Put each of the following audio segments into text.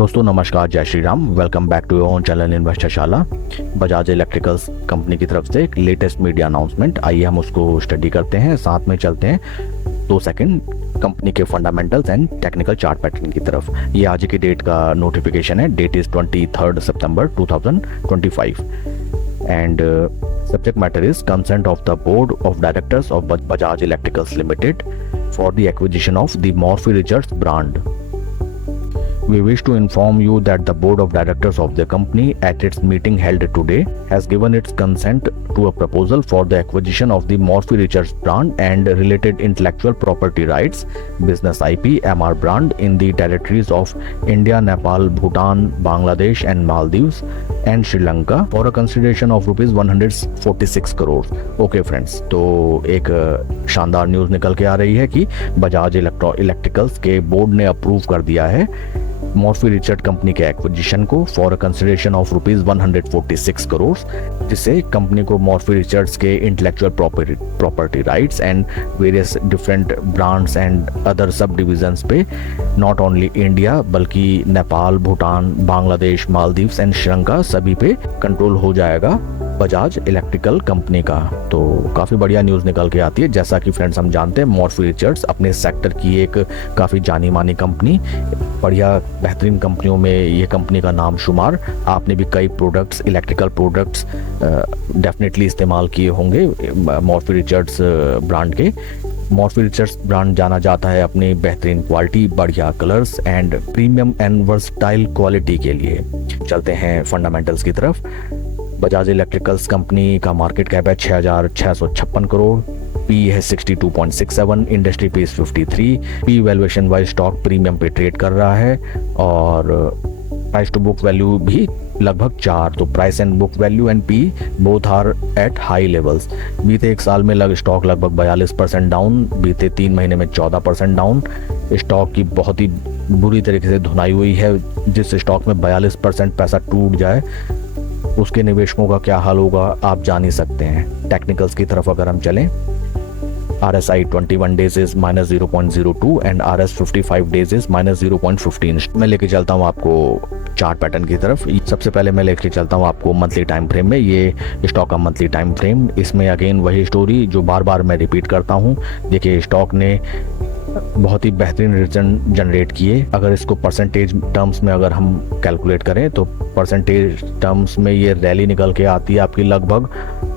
दोस्तों नमस्कार, जय Shri Ram. Welcome back to your own channel Investorshala. Bajaj electricals company की तरफ से एक लेटेस्ट मीडिया अनाउंसमेंट, आइए हम उसको स्टडी करते हैं, साथ में चलते हैं 2 सेकंड कंपनी के fundamentals and technical chart pattern की तरफ। ये आज की डेट का नोटिफिकेशन है, date is 23 September 2025 and subject matter is consent of the board of directors of Bajaj Electricals Limited for the acquisition of the Morphy Richards brand. We wish to inform you that the board of directors of the company at its meeting held today has given its consent to a proposal for the acquisition of the Morphy Richards brand and related intellectual property rights, business IP, MR brand in the territories of India, Nepal, Bhutan, Bangladesh and Maldives and Sri Lanka for a consideration of rupees 146 crore। Okay friends, तो एक शानदार news निकल के आ रही है कि Bajaj electricals के board ने अप्रूव कर दिया है मॉर्फी रिचर्ड कंपनी के एक्विजिशन को for a consideration of rupees 146 crore, जिससे कंपनी को मॉर्फी रिचर्ड्स के intellectual property rights and various different brands and other सब डिविजन्स पे नॉट ओनली इंडिया बल्कि नेपाल, भूटान, बांग्लादेश, मालदीव्स एंड श्रीलंका सभी पे कंट्रोल हो जाएगा बजाज इलेक्ट्रिकल कंपनी का। तो काफ़ी बढ़िया न्यूज़ निकल के आती है। जैसा कि फ्रेंड्स हम जानते हैं मॉर्फी रिचर्ड्स अपने सेक्टर की एक काफ़ी जानी मानी कंपनी, बढ़िया बेहतरीन कंपनियों में ये कंपनी का नाम शुमार। आपने भी कई प्रोडक्ट्स, इलेक्ट्रिकल प्रोडक्ट्स डेफिनेटली इस्तेमाल किए होंगे मॉर्फी रिचर्ड्स ब्रांड के। मॉर्फी रिचर्ड्स ब्रांड जाना जाता है अपनी बेहतरीन क्वालिटी, बढ़िया colours and premium and versatile quality के लिए। चलते हैं फंडामेंटल्स की तरफ। बजाज इलेक्ट्रिकल्स कंपनी का मार्केट कैप है 6,656 करोड़, पी है 62.67, इंडस्ट्री पे 53, P valuation wise stock premium पे ट्रेड कर रहा है और प्राइस टू बुक वैल्यू भी लगभग 4। तो price and book value and P both are at high levels. बीते एक साल में स्टॉक लगभग 42% डाउन, बीते 3 महीने में 14% डाउन। स्टॉक की बहुत ही बुरी तरीके से धुनाई हुई है। जिस स्टॉक में 42% पैसा टूट जाए उसके निवेशकों का क्या हाल होगा आप जान ही सकते हैं। टेक्निकल्स की तरफ अगर हम चलें, RSI 21 days is -0.02 and RS 55 days is -0.15। मैं लेके चलता हूँ आपको चार्ट पैटर्न की तरफ। सबसे पहले मैं लेके चलता हूँ आपको मंथली टाइम फ्रेम में। ये स्टॉक का मंथली टाइम फ्रेम, इसमें अगेन वही स्टोरी जो बार बार मैं रिपीट करता हूँ। देखिए स्टॉक ने बहुत ही बेहतरीन रिटर्न जनरेट किए। अगर इसको परसेंटेज टर्म्स में अगर हम कैलकुलेट करें तो परसेंटेज टर्म्स में ये रैली निकल के आती है आपकी लगभग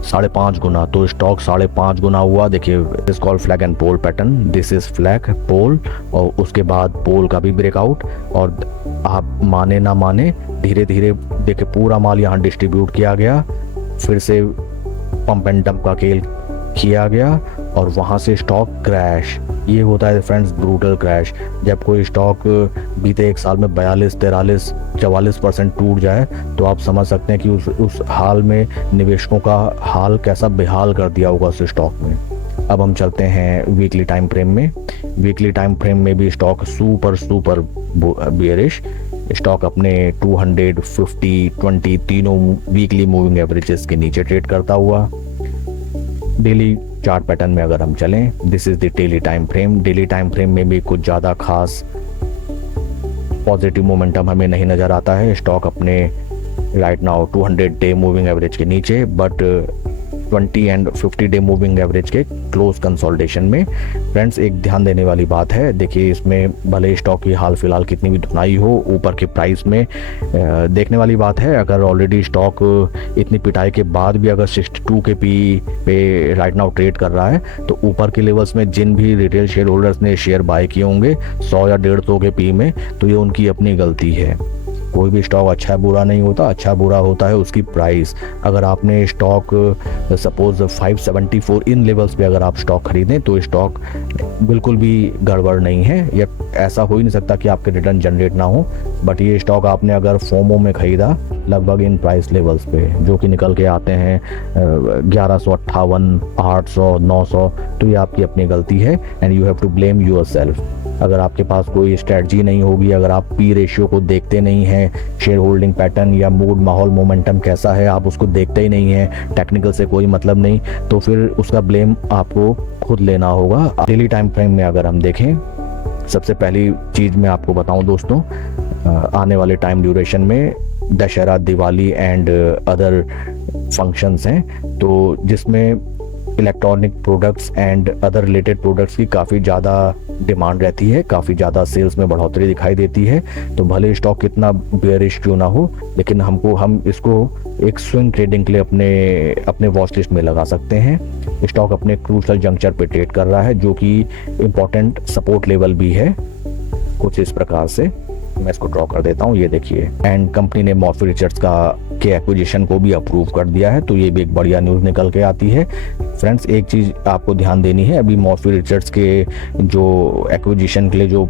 5.5 गुना। तो स्टॉक 5.5 गुना हुआ। देखिए this called flag and pole pattern, this is flag pole और उसके बाद पोल का भी ब्रेकआउट। और आप माने ना माने धीरे धीरे देखिए पूरा माल यहाँ डिस्ट्रीब्यूट किया गया, फिर से पंप एंड डंप का खेल किया गया और वहाँ से स्टॉक क्रैश। ये होता है फ्रेंड्स ब्रूटल क्रैश। जब कोई स्टॉक बीते एक साल में 42, 43, 44% टूट जाए तो आप समझ सकते हैं कि उस हाल में निवेशकों का हाल कैसा बेहाल कर दिया होगा उस स्टॉक में। अब हम चलते हैं वीकली टाइम फ्रेम में। वीकली टाइम फ्रेम में भी स्टॉक सुपर बियरिश। स्टॉक अपने 250, 20 तीनों वीकली मूविंग एवरेजेस के नीचे ट्रेड करता हुआ। डेली चार्ट पैटर्न में अगर हम चलें, this is the daily time frame. Daily time frame में भी कुछ ज़्यादा खास पॉजिटिव मोमेंटम हमें नहीं नज़र आता है। स्टॉक अपने right now 200 day moving average के नीचे but 20 and 50 day moving average के क्लोज कंसोलिडेशन में। फ्रेंड्स एक ध्यान देने वाली बात है, देखिए इसमें भले स्टॉक की हाल फिलहाल कितनी भी धुनाई हो ऊपर के प्राइस में, देखने वाली बात है अगर ऑलरेडी स्टॉक इतनी पिटाई के बाद भी अगर 62 के पी पे राइट नाउ ट्रेड कर रहा है तो ऊपर के लेवल्स में जिन भी रिटेल शेयर होल्डर्स ने शेयर बाय किए होंगे 100 या 150 के पी में, तो ये उनकी अपनी गलती है। कोई भी स्टॉक अच्छा बुरा नहीं होता, अच्छा बुरा होता है उसकी प्राइस। अगर आपने स्टॉक सपोज 574 इन लेवल्स पे अगर आप स्टॉक खरीदें तो स्टॉक बिल्कुल भी गड़बड़ नहीं है, या ऐसा हो ही नहीं सकता कि आपके रिटर्न जनरेट ना हो। बट ये स्टॉक आपने अगर फोमो में खरीदा लगभग इन प्राइस लेवल्स पे जो कि निकल के आते हैं 1158, 800, 900, तो ये आपकी अपनी गलती है and you have to blame yourself. अगर आपके पास कोई स्ट्रेटजी नहीं होगी, अगर आप पी रेशियो को देखते नहीं हैं, शेयर होल्डिंग पैटर्न या मूड माहौल मोमेंटम कैसा है आप उसको देखते ही नहीं हैं, टेक्निकल से कोई मतलब नहीं, तो फिर उसका ब्लेम आपको खुद लेना होगा। डेली टाइम फ्रेम में अगर हम देखें, सबसे पहली चीज़ मैं आपको बताऊं दोस्तों, आने वाले टाइम ड्यूरेशन में Dussehra, Diwali and other functions हैं, तो जिसमें electronic products and other related products की काफ़ी ज़्यादा डिमांड रहती है, काफ़ी ज़्यादा सेल्स में बढ़ोतरी दिखाई देती है। तो भले स्टॉक कितना बेयरिश क्यों ना हो, लेकिन हम इसको एक स्विंग ट्रेडिंग के लिए अपने वॉच लिस्ट में लगा सकते हैं। स्टॉक अपने क्रूशल जंक्चर पे ट्रेड कर रहा है, जो कि इम्पोर्टेंट सपोर्ट लेवल भी है कुछ इस प्रकार से। मैं इसको ड्रॉ कर देता हूँ, ये देखिए। एंड कंपनी ने मॉर्फी रिचर्ड्स के एक्विजिशन को भी अप्रूव कर दिया है, तो ये भी एक बढ़िया न्यूज़ निकल के आती है। फ्रेंड्स, एक चीज़ आपको ध्यान देनी है, अभी मॉर्फी रिचर्ड्स के जो एक्विजिशन के लिए जो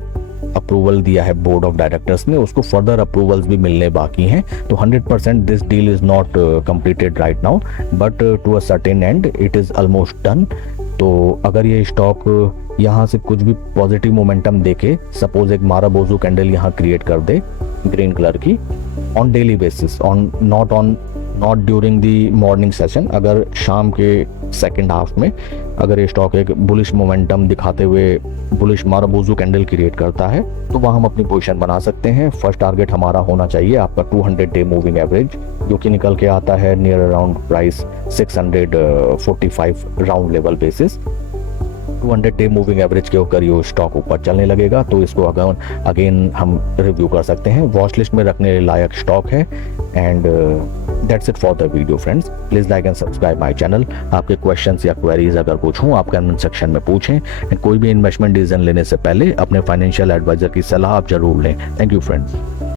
अप्रूवल दिया है बोर्ड ऑफ डायरेक्टर्स ने, उसको फर्दर अप्रूवल्स भी मिलने बाकी हैं। तो 100% this deal is not completed right now, but to a certain and it is almost done. तो अगर ये स्टॉक यहाँ से कुछ भी पॉजिटिव मोमेंटम देके, सपोज एक माराबोजू कैंडल यहाँ क्रिएट कर दे ग्रीन कलर की on daily basis, not during the morning session, अगर शाम के सेकेंड हाफ में अगर ये स्टॉक एक बुलिश मोमेंटम दिखाते हुए बुलिश माराबोजू कैंडल क्रिएट करता है, तो वहाँ हम अपनी पोजीशन बना सकते हैं। फर्स्ट टारगेट हमारा होना चाहिए आपका 200 डे मूविंग एवरेज, जो कि निकल के आता है near around price 645 round level basis. 200 day moving average के ऊपर ये स्टॉक ऊपर चलने लगेगा, तो इसको अगेन हम रिव्यू कर सकते हैं। वॉच लिस्ट में रखने लायक स्टॉक है। And that's it for the video friends. Please like and subscribe my channel. आपके क्वेश्चंस या क्वेरीज अगर कुछ हो, आप कमेंट सेक्शन में पूछें। एंड कोई भी इन्वेस्टमेंट डिसीजन लेने से पहले अपने फाइनेंशियल एडवाइजर की सलाह आप जरूर लें। Thank you friends.